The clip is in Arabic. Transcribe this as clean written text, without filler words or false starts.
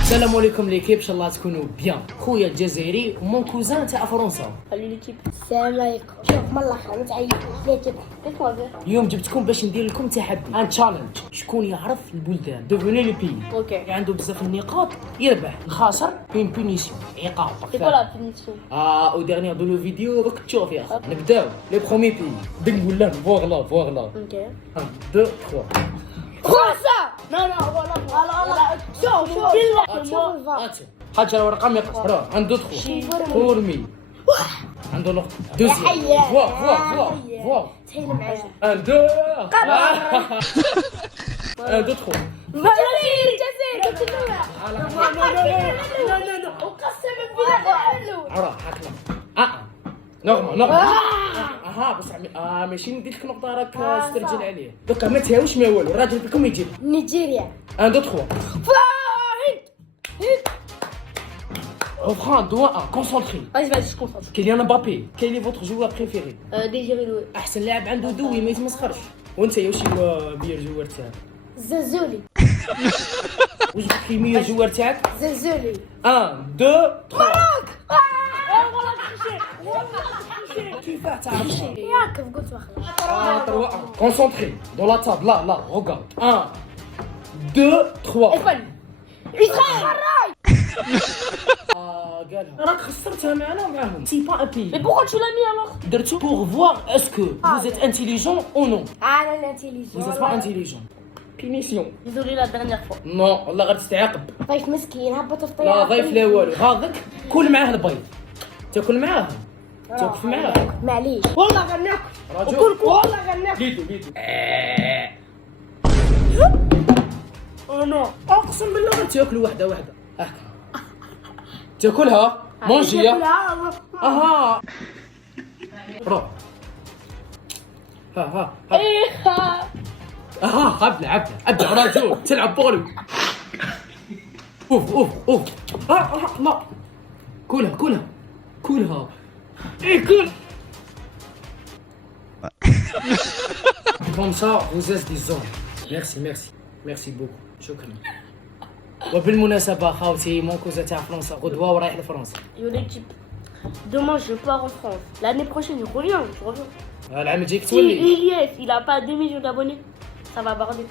السلام عليكم ليكيب، ان شاء الله تكونوا بيان. خويا الجزائري ومون كوزان تاع فرنسا. خلي ليكيب. السلام عليكم. شوف من الاخر نتعيط ليكيب. اسمع بيه. اليوم جبتكم باش ندير لكم تحدي، ان تشالنج. شكون يعرف البلدان دوفوني لو بي اوكي. اللي عنده بزاف النقاط يربح، الخاسر كاين بونيسيون عقاب. سي كوا لا بينيسيون؟ او ديرنيير دو لو فيديو راك تشوف يا اخي. نبداو لي برومي بي دنقول لهم فوالا فوالا. اوكي. 1 2 3. فرنسا. لا والله شوف شوف اتي حاجه ورقه ميقص. 1 2 3 فورمي عنده نقطة. دوزيام فوا فوا فوا تحيل معايا. 1 2 1 2 3. الجزائر وقسم بالله عرا هاكلا نغمة اها بس ماشي ندير لك نقطة راك تسترجل عليه. دوكا ما تهاوش ما والو، الراجل فيكم يجيب. نيجيريا. 1 2 3 هند. Refrain 2 1 concentré. vas-y je concentre. Kylian Mbappé, quel est votre joueur préféré? Désiré Doué. احسن لاعب عنده دوي ما يتمسخرش. وانت يا وش هو بير جوار تاعك؟ زازولي. واش البريمير جوار تاعك؟ زازولي. 1 2 3. كيفاه تعرف؟ ياك قلت واخا. Concentré dans la table là regarde. 1 2 3. اسباني. اسرائيل. قالها راك خسرتها معنا ومعاهم. سي با ان Mais بي. pourquoi tu l'as mis alors? درتو pour voir est-ce que vous êtes intelligent ou non. انا الانتيليجون. Vous êtes pas intelligent. Punition. Désolé la dernière fois. نو والله غير تستعاقب. ضيف مسكين هبط في الطياره. لا ضيف لا والو. غاضك كل معاه البيض. تاكل معاه. تاكل معاه. معليش والله غناكل. راجل. والله غناكل. ليدو Oh non. اقسم بالله غير تاكل واحده هكا. تاكلها مونجيا. اها روح. ها اها ابلع رجل تلعب بولي. اوف لا كلها ايه كل. Comme ça, vous êtes des hommes. Merci beaucoup. شكرا. وبالمناسبة خاوتي مون كوزا تاع فرنسا غدوة ورايح لفرنسا. Yo l'équipe. Demain je pars en France. L'année prochaine je reviens. العام الجاي Si تولي. Ilyes il a pas 2 millions d'abonnés, ça va barder.